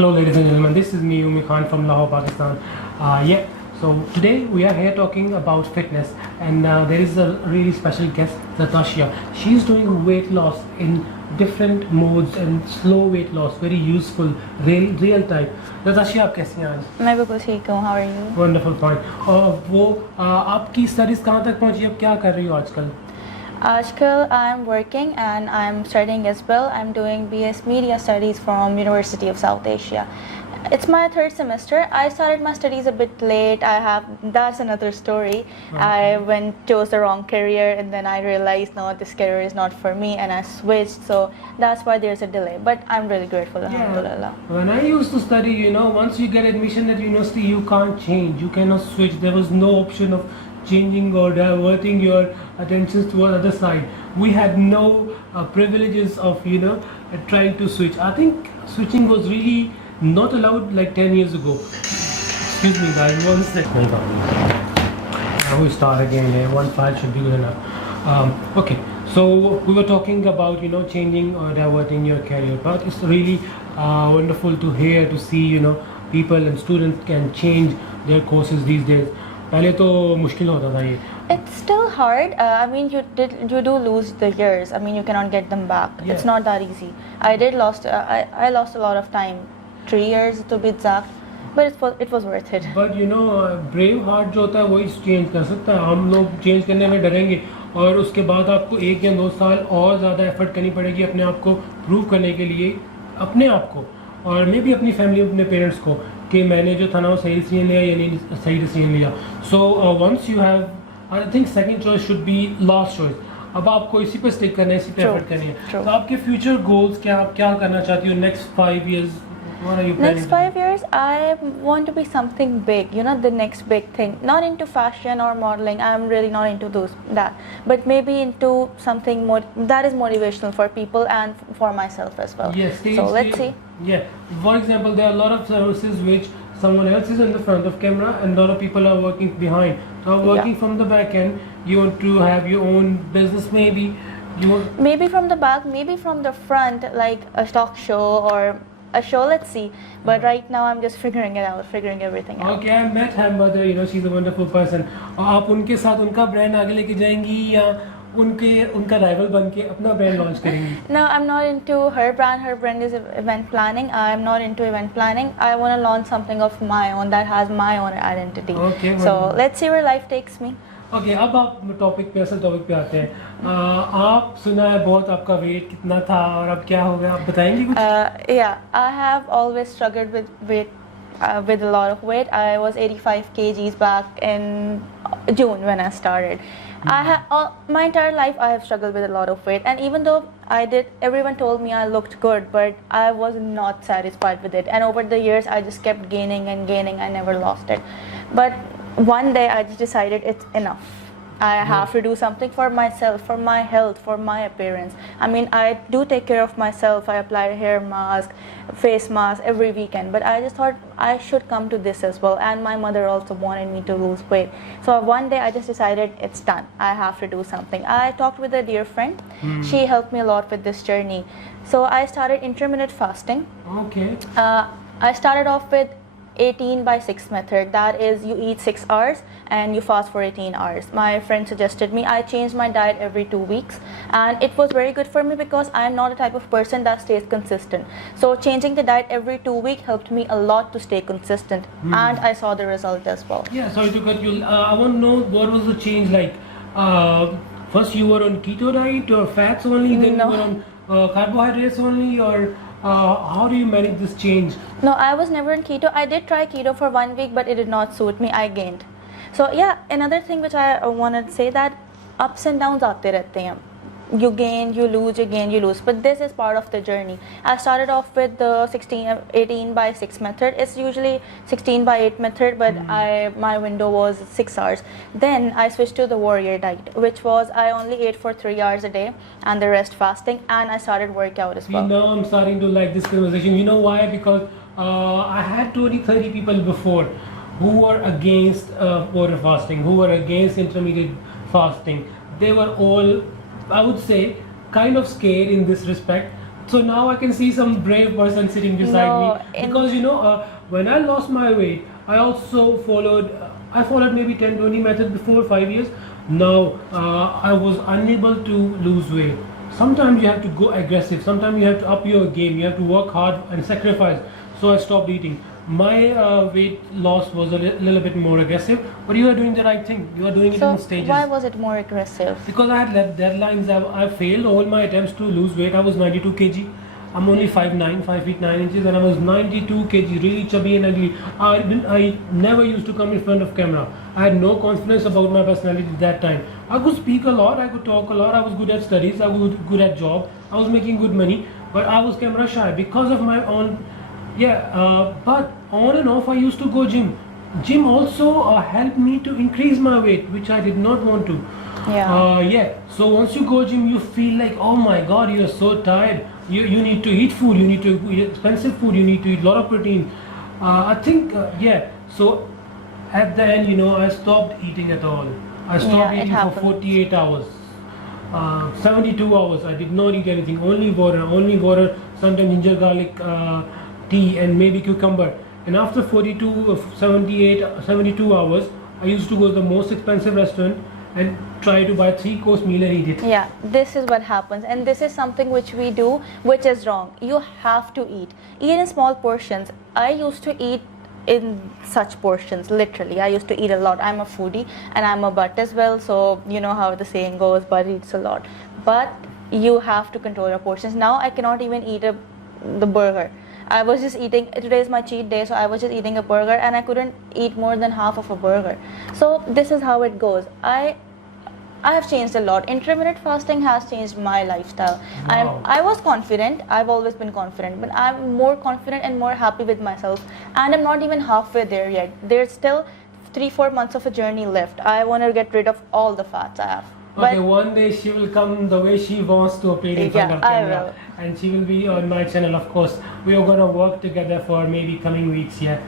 Hello ladies and gentlemen, this is me Umi Khan from Lahore, Pakistan. So today we are here talking about fitness, and there is a really special guest, Natasha. She is doing weight loss in different modes and slow weight loss, very useful, real type. Natasha, आप कैसी हैं आज? मैं बिल्कुल ठीक हूँ. How are you? Wonderful point. और वो आपकी स्टडीज कहाँ तक पहुँची? अब क्या कर रही हो आजकल? आजकल I'm working and I'm studying as well. I'm doing BS Media Studies from University of South Asia. It's my third semester. I started my studies a bit late. That's another story. I chose the wrong career, and then I realized no, this career is not for me, and I switched. So that's why there's a delay. But I'm really grateful. Alhamdulillah. When I used to study, once you get admission at university, you can't change. You cannot switch. There was no option of changing or diverting your attentions to another side. We had no privileges of trying to switch. I think switching was really not allowed like 10 years ago. Excuse me guys, one second. Now we start again. One file should be good enough. Okay, so we were talking about changing or diverting your career, but it's really wonderful to hear, to see people and students can change their courses these days. पहले तो मुश्किल होता था ये. It's still hard. I mean, you do lose the years. I mean, you cannot get them back. Yeah. It's not that easy. I lost a lot of time, 3 years to be exact, but it was worth it. But brave heart जो होता है वही change कर सकता है. हम लोग change करने में डरेंगे और उसके बाद आपको 1 या 2 साल और ज़्यादा एफर्ट करनी पड़ेगी अपने आप को प्रूव करने के लिए, अपने आप को और मे भी अपनी फैमिली, अपने पेरेंट्स को, कि मैंने जो था ना वो सही डिसीजन लिया या नहीं सही डिसीजन लिया. So once you have, I think second choice should be last choice. अब आपको इसी पे स्टिक करना है, इसी पे एफर्ट करनी है. तो आपके फ्यूचर गोल्स क्या, आप क्या करना चाहती हो next 5 years? What are you planning? Next 5 years, I want to be something big, the next big thing. Not into fashion or modeling, I'm really not into that. But maybe into something more that is motivational for people and for myself as well. Yes, so let's see. Yeah, for example, there are a lot of services which someone else is in the front of camera and a lot of people are working behind. So working from the back end, you want to have your own business maybe. Maybe from the back, maybe from the front, like a talk show or a show, let's see. But right now I'm just figuring everything out. Okay, I met her mother, she's a wonderful person. और आप उनके साथ उनका brand आगे लेके जाएंगी या उनका राइवल बन के अपना ब्रांड लॉन्च करेंगी? No, I'm not into her brand. Her brand is event planning. I'm not into event planning. I want to launch something of my own that has my own identity. Okay, so let's see where life takes me. Okay, अब आप असल topic पे आते हैं. आप सुना है बहुत आपका वेट कितना था और अब क्या हो गया, आप बताएंगी कुछ? Yeah, I have always struggled with weight, with a lot of weight. I was 85 kgs back in June when I started. My entire life I have struggled with a lot of weight, and even though everyone told me I looked good, but I was not satisfied with it. And over the years I just kept gaining and gaining. I never lost it. But one day I just decided it's enough. I have to do something for myself, for my health, for my appearance. I mean, I do take care of myself. I apply hair mask, face mask every weekend. But I just thought I should come to this as well. And my mother also wanted me to lose weight. So one day I just decided it's done. I have to do something. I talked with a dear friend. She helped me a lot with this journey. So I started intermittent fasting. Okay. I started off with 18/6 method. That is, you eat 6 hours and you fast for 18 hours. My friend suggested me. I changed my diet every 2 weeks, and it was very good for me because I am not a type of person that stays consistent. So changing the diet every 2 weeks helped me a lot to stay consistent, and I saw the result as well. Yeah, sorry to cut you. I want to know what was the change like. First you were on keto diet or fats only, then you were on carbohydrates only, or how do you manage this change? No, I was never on keto. I did try keto for 1 week, but it did not suit me. I gained. So yeah, another thing which I want to say, that ups and downs आते रहते हैं. You gain, you lose, you gain, you lose. But this is part of the journey. I started off with the 18/6 method. It's usually 16/8 method, but my window was 6 hours. Then I switched to the warrior diet, which was I only ate for 3 hours a day and the rest fasting, and I started workout as well. Now I'm starting to like this conversation. You know why? Because I had 20-30 people before who were against water fasting, who were against intermittent fasting. They were all, I would say, kind of scared in this respect So now I can see some brave person sitting beside No, me because you know when I lost my weight, I also followed. I followed maybe 10-20 methods before 5 years. Now I was unable to lose weight. Sometimes you have to go aggressive. Sometimes you have to up your game. You have to work hard and sacrifice. So I stopped eating. My weight loss was a little bit more aggressive, but you are doing the right thing. You are doing it So in stages. why was it more aggressive? Because I had deadlines. I failed all my attempts to lose weight. I was 92 kg. I'm only 5'9", 5 feet 9 inches, and I was 92 kg, really chubby and ugly. I never used to come in front of camera. I had no confidence about my personality at that time. I could speak a lot, I could talk a lot, I was good at studies, I was good at job, I was making good money, but I was camera shy because of my own. But on and off I used to go gym. Gym also helped me to increase my weight, which I did not want to. So once you go gym, you feel like, oh my god, you are so tired. You need to eat food, you need to eat expensive food, you need to eat a lot of protein. I think so at the end, you know, I stopped eating at all. I stopped it eating for happens. 48 hours. 72 hours I did not eat anything, only water, sometimes ginger garlic tea and maybe cucumber. And after 72 hours, I used to go to the most expensive restaurant and try to buy 3-course meal and eat it. Yeah, this is what happens, and this is something which we do, which is wrong. You have to eat in small portions. I used to eat in such portions, literally. I used to eat a lot. I'm a foodie and I'm a butt as well, so you know how the saying goes, butt eats a lot. But you have to control your portions. Now I cannot even eat the burger. I was just eating, today is my cheat day, so I was just eating a burger and I couldn't eat more than half of a burger. So this is how it goes. I have changed a lot. Intermittent fasting has changed my lifestyle. Wow. I was confident. I've always been confident, but I'm more confident and more happy with myself. And I'm not even halfway there yet. There's still 3-4 months of a journey left. I want to get rid of all the fats I have. Okay, one day she will come the way she wants to appear in front of I camera. will. And she will be on my channel, of course. We are gonna work together for maybe coming weeks, yeah.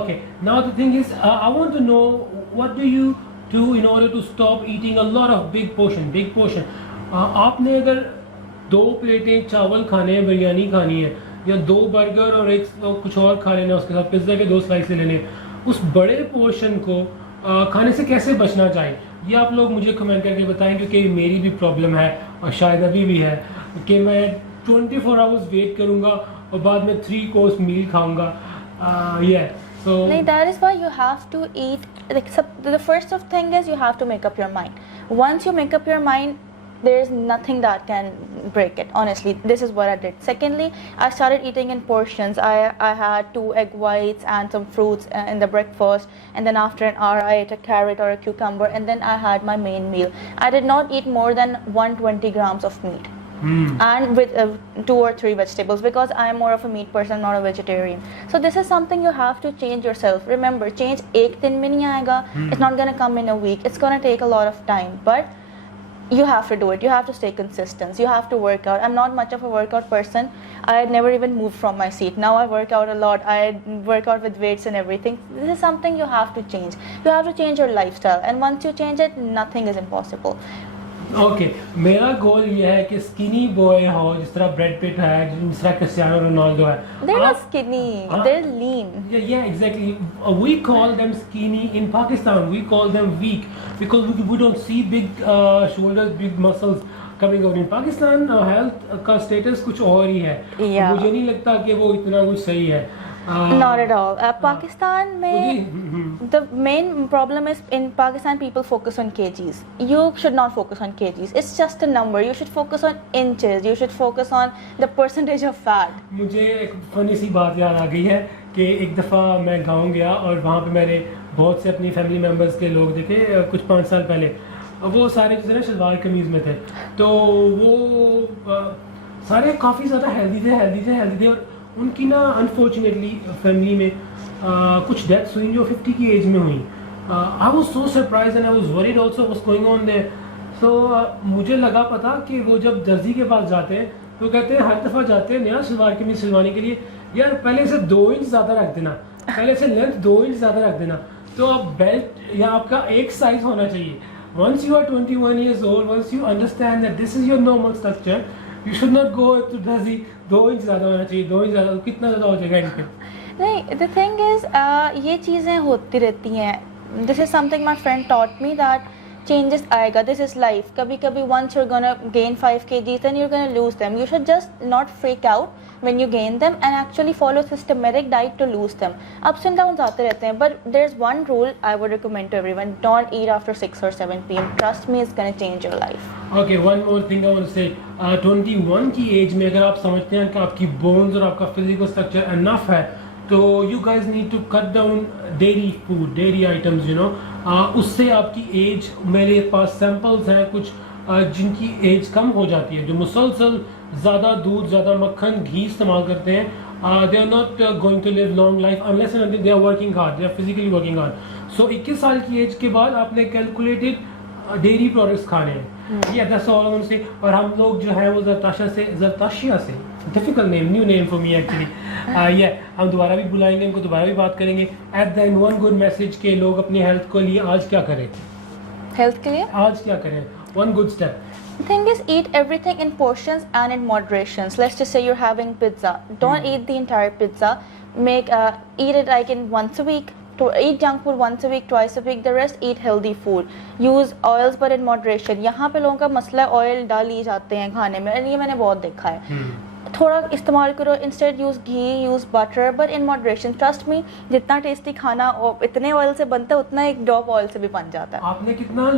Okay, now the thing is, I want to know, what do you do in order to stop eating a lot of big portion? आपने अगर 2 प्लेटें चावल खाने हैं, बिरयानी खानी है, या 2 burger और एक कुछ और खा लेना, उसके साथ पिज्ज़ा के 2 स्लाइस लेने हैं, उस बड़े पोर्शन को खाने से कैसे बचना चाहिए, ये आप लोग मुझे कमेंट करके बताएं, क्योंकि मेरी भी प्रॉब्लम है और शायद अभी भी है कि मैं 24 आवर्स वेट करूंगा और बाद में 3-course मील खाऊंगा. So That is why you have to eat. The first of thing is you have to make up your mind. Once you make up your mind, there is nothing that can break it. Honestly, this is what I did. Secondly, I started eating in portions. I had 2 egg whites and some fruits in the breakfast, and then after an hour I ate a carrot or a cucumber, and then I had my main meal. I did not eat more than 120 grams of meat. And with 2 or 3 vegetables, because I am more of a meat person, not a vegetarian. So this is something you have to change yourself. Remember, change ek din mein nahi aayega. It's not going to come in a week. It's going to take a lot of time, but you have to do it. You have to stay consistent. You have to work out. I'm not much of a workout person. I had never even moved from my seat. Now I work out a lot. I work out with weights and everything. This is something you have to change. You have to change your lifestyle, and once you change it, nothing is impossible. Okay, मेरा गोल ये है कि skinny boy हो, जिस तरह Brad Pitt है, जिस तरह क्रिस्टियानो रोनाल्डो है. They're not skinny. They're lean. Yeah, exactly. We call them skinny in Pakistan. We call them weak because we don't see big shoulders, big muscles coming out in Pakistan. Health का status कुछ और ही है. Yeah. मुझे नहीं लगता कि वो इतना कुछ सही है. Not at all. Pakistan mein, the main problem is in Pakistan people focus on kgs. You should not focus on kgs. It's just a number. You should focus on inches. You should focus on the percentage of fat. मुझे एक funny सी बात याद आ गई है कि एक दफ़ा मैं गाँव गया और वहाँ पे मैंने बहुत से अपनी फैमिली मेम्बर्स के लोग देखे कुछ 5 साल पहले. वो सारे जो है ना शलवार कमीज़ में थे, तो वो सारे काफ़ी ज़्यादा हेल्दी थे और उनकी ना अनफॉर्चुनेटली फैमिली में कुछ डेथ्स हुई जो 50 की एज में हुई. I was so surprise and I was worried also what's going on there. So मुझे लगा पता कि वो जब दर्जी के पास जाते हैं तो कहते हैं हर दफ़ा जाते हैं नया सलवार कमीज सिलवाने के लिए, यार पहले से 2 इंच ज़्यादा रख देना, पहले से लेंथ 2 इंच ज़्यादा रख देना, तो आप बेल्ट या आपका एक साइज होना चाहिए. Once you are 21 years old, once you understand that this is your normal structure, You should not go to Dazi 2 inch ज़्यादा होना चाहिए, 2 इंच ज़्यादा, कितना ज़्यादा हो जाएगा इनके? नहीं, द थिंग इज़ ये चीज़ें होती रहती हैं. This is something my friend taught me that changes आएगा. This is life. कभी कभी once you're gonna gain 5 kgs then you're gonna lose them. You should just not freak out when you gain them and actually follow systematic diet to lose them. Ups and downs आते रहते हैं, but there's one rule I would recommend to everyone: don't eat after 6 or 7 p.m. Trust me, it's gonna change your life. Okay, one more thing I want to say. 21 की age में अगर आप समझते हैं कि आपकी बोन्स और आपका फिजिकल स्ट्रक्चर इनफ है, तो you guys need to cut down dairy food, dairy items, you know. उससे आपकी एज, मेरे पास सैम्पल्स हैं कुछ जिनकी एज कम हो जाती है, जो मुसलसल ज़्यादा दूध, ज़्यादा मक्खन, घी इस्तेमाल करते हैं. They are not going to live long life unless and until they are working hard, they are physically working hard. So 21 साल की एज के बाद आपने कैलकुलेटेड डेयरी प्रोडक्ट्स खाने हैं. Yeah, that's all I want to say. और हम लोग जो है वो जरताशिया से difficult name, new name for me actually. हम दोबारा भी बुलाएंगे, इनको दोबारा भी बात करेंगे. At the end one good message के लोग अपनी हेल्थ को लिए आज क्या करें, हेल्थ के लिए आज क्या करें, one good step. The thing is, eat everything in portions and in moderations. Let's just say you're having pizza. Don't eat the entire pizza. Eat it like in once a week. To eat junk food once a week, twice a week. The rest eat healthy food. Use oils but in moderation. यहाँ पे लोगों का मसला oil डाल ही जाते हैं खाने में, ये मैंने बहुत देखा है. थोड़ा इस्तेमाल करो. Instead use ghee, use butter, but in moderation. Trust me, जितना टेस्टी खाना इतने ऑयल से बनता है उतना एक ड्रॉप ऑयल से भी बन जाता है. आपने कितना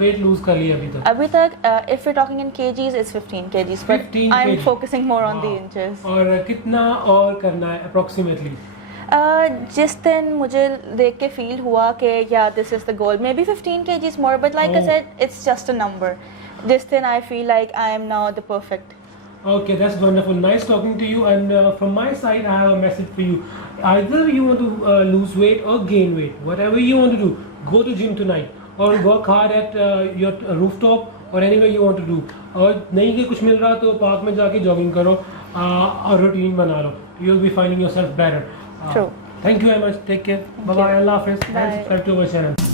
वेट लूज कर लिया अभी तक? If you talking in KGs it's 15 kgs, but 15 I am kg. Focusing more on the inches. और कितना और करना है अप्रोक्सीमेटली? जिस दिन मुझे देख के फील हुआ कि या this is the goal, may be 15 kgs more, but like I said, it's just a number. जिस दिन I feel like I am now the perfect. Okay, that's wonderful. Nice talking to you. And from my side, I have a message for you. Either you want to lose weight or gain weight, whatever you want to do, go to gym tonight or work hard at your rooftop or anywhere you want to do. और नहीं कि कुछ मिल रहा तो park में जाके jogging करो और रूटीन बना लो. You'll be finding yourself better. True. Thank you very much. Take care. Bye bye. Allah Hafiz. And subscribe to our channel.